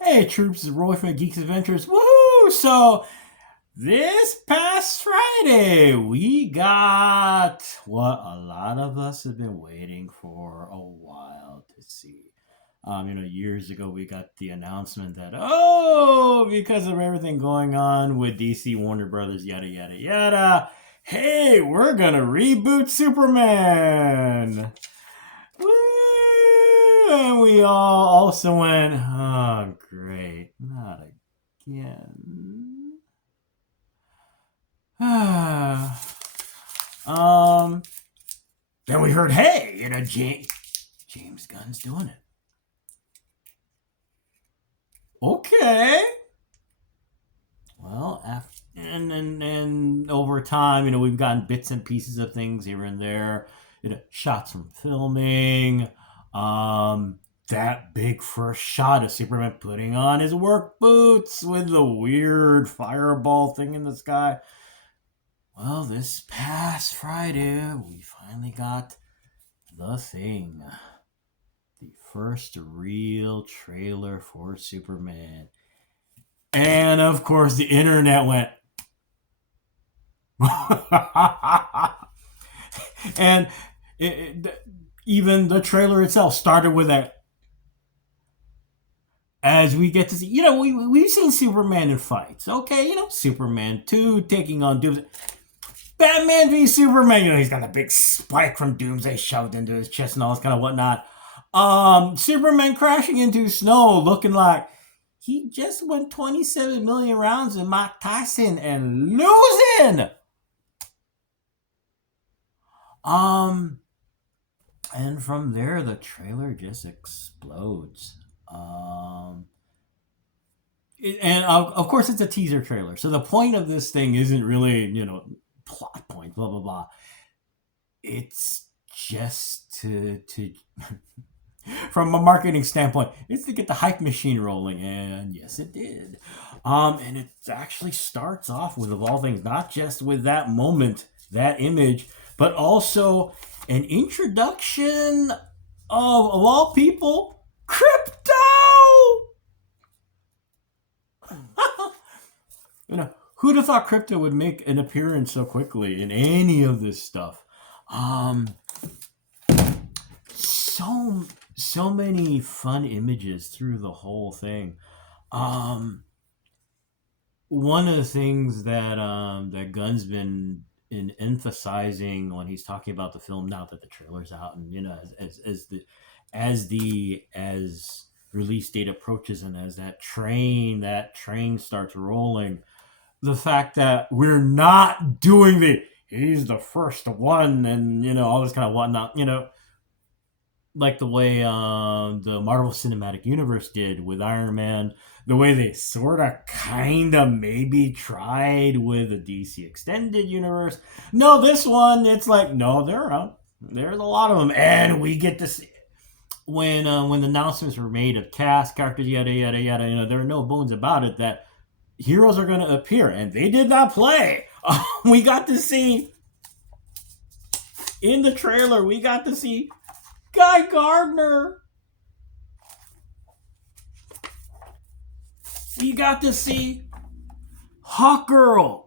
Hey, troops, it's Roy from Geeks Adventures. Woohoo! So, this past Friday, we got what a lot of us have been waiting for a while to see. Years ago, we got the announcement that, because of everything going on with DC, Warner Brothers, yada, yada, yada, hey, we're gonna reboot Superman. Woo! And we all also went, oh, great, not again. um, then we heard, hey, James Gunn's doing it. Okay. Well, and over time, we've gotten bits and pieces of things here and there. Shots from filming. That big first shot of Superman putting on his work boots with the weird fireball thing in the sky. Well, this past Friday, we finally got the thing. The first real trailer for Superman. And of course, the internet went. and even the trailer itself started with that. As we get to see, we've seen Superman in fights. Okay, Superman 2 taking on Doomsday. Batman v Superman, he's got a big spike from Doomsday shoved into his chest and all this kind of whatnot. Superman crashing into snow looking like he just went 27 million rounds with Mike Tyson and losing. And from there, the trailer just explodes. And of course, it's a teaser trailer. So the point of this thing isn't really, plot point, blah, blah, blah. It's just to from a marketing standpoint, it's to get the hype machine rolling, and yes, it did. And it actually starts off with, of all things, not just with that moment, that image, but also an introduction of all people, Crypto. Who'd have thought Crypto would make an appearance so quickly in any of this stuff? So many fun images through the whole thing. One of the things that Gunn's been emphasizing when he's talking about the film now that the trailer's out, and as release date approaches and as that train starts rolling, the fact that we're not doing he's the first one and all this kind of whatnot, like the way the Marvel Cinematic Universe did with Iron Man, the way they sort of kind of maybe tried with the DC Extended Universe. No, this one, it's like, no, they're around. There's a lot of them. And we get to see when the announcements were made of cast, characters, yada, yada, yada, there are no bones about it that heroes are going to appear. And they did not play. We got to see, in the trailer, we got to see Guy Gardner. You got to see Hawkgirl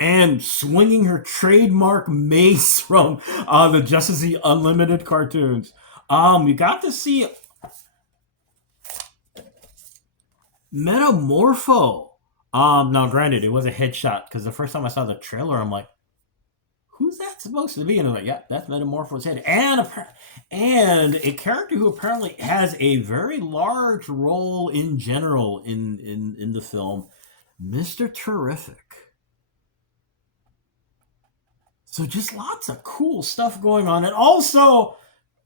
and swinging her trademark mace from the Justice League Unlimited cartoons. You got to see Metamorpho. Now, granted, it was a headshot because the first time I saw the trailer, I'm like, who's that supposed to be? And I was like, yeah, that's Metamorpho's head. And a character who apparently has a very large role in general in the film, Mr. Terrific. So just lots of cool stuff going on. And also,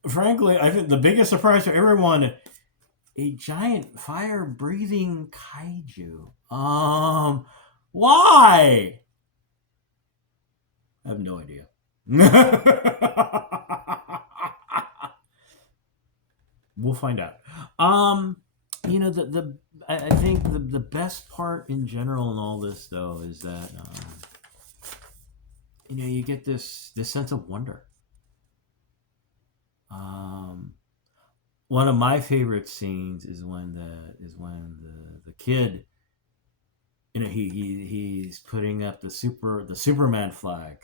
frankly, I think the biggest surprise for everyone, a giant fire-breathing kaiju. Why? I have no idea. We'll find out. I think the best part in general in all this though is that you get this sense of wonder. one of my favorite scenes is when the kid, he's putting up the Superman flag,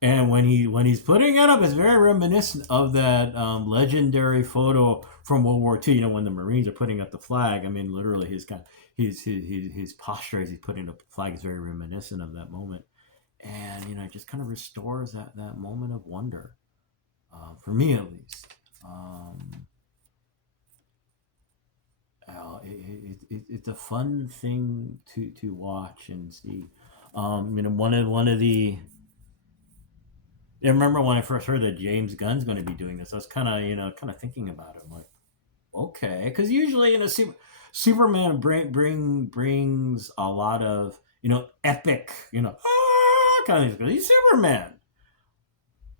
and when he's putting it up, it's very reminiscent of that legendary photo from World War II. When the Marines are putting up the flag, I mean, literally, his posture as he's putting up the flag is very reminiscent of that moment, and it just kind of restores that moment of wonder, for me at least. Um, it's a fun thing to watch and see. One of the I remember when I first heard that James Gunn's going to be doing this. I was kind of thinking about it. I'm like, okay, because usually Superman brings a lot of epic kind of, he's Superman.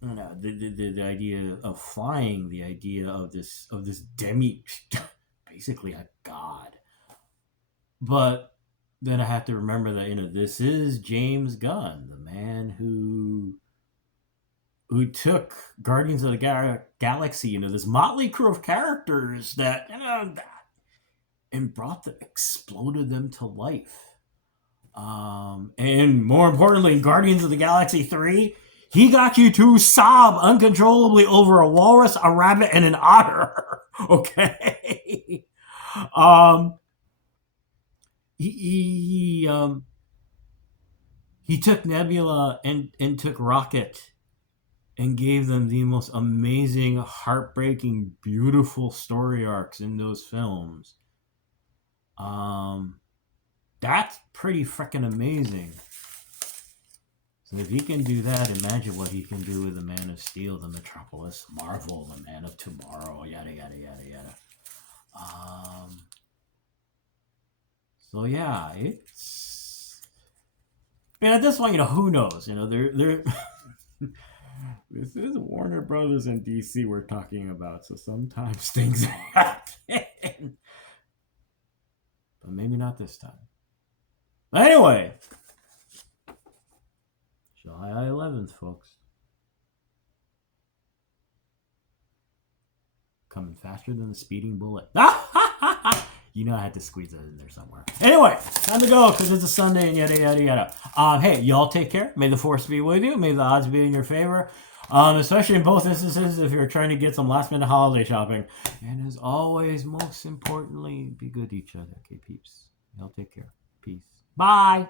The idea of flying, the idea of this demi, basically a god. But then I have to remember that this is James Gunn, the man who took Guardians of the Galaxy, this motley crew of characters that and exploded them to life. And more importantly, Guardians of the Galaxy 3, he got you to sob uncontrollably over a walrus, a rabbit, and an otter. Okay. um, he took Nebula and took Rocket and gave them the most amazing, heartbreaking, beautiful story arcs in those films. That's pretty freaking amazing. So if he can do that, imagine what he can do with the Man of Steel, the Metropolis, Marvel, the Man of Tomorrow, yada yada yada yada. So yeah, it's, and at this point, who knows? They're this is Warner Brothers and DC we're talking about, so sometimes things happen, but maybe not this time. Anyway, July 11th, folks. Coming faster than the speeding bullet. I had to squeeze that in there somewhere. Anyway, time to go because it's a Sunday and yada yada yada. Hey, y'all take care. May the force be with you. May the odds be in your favor. Especially in both instances if you're trying to get some last minute holiday shopping. And as always, most importantly, be good to each other. Okay, peeps. Y'all take care. Peace. Bye.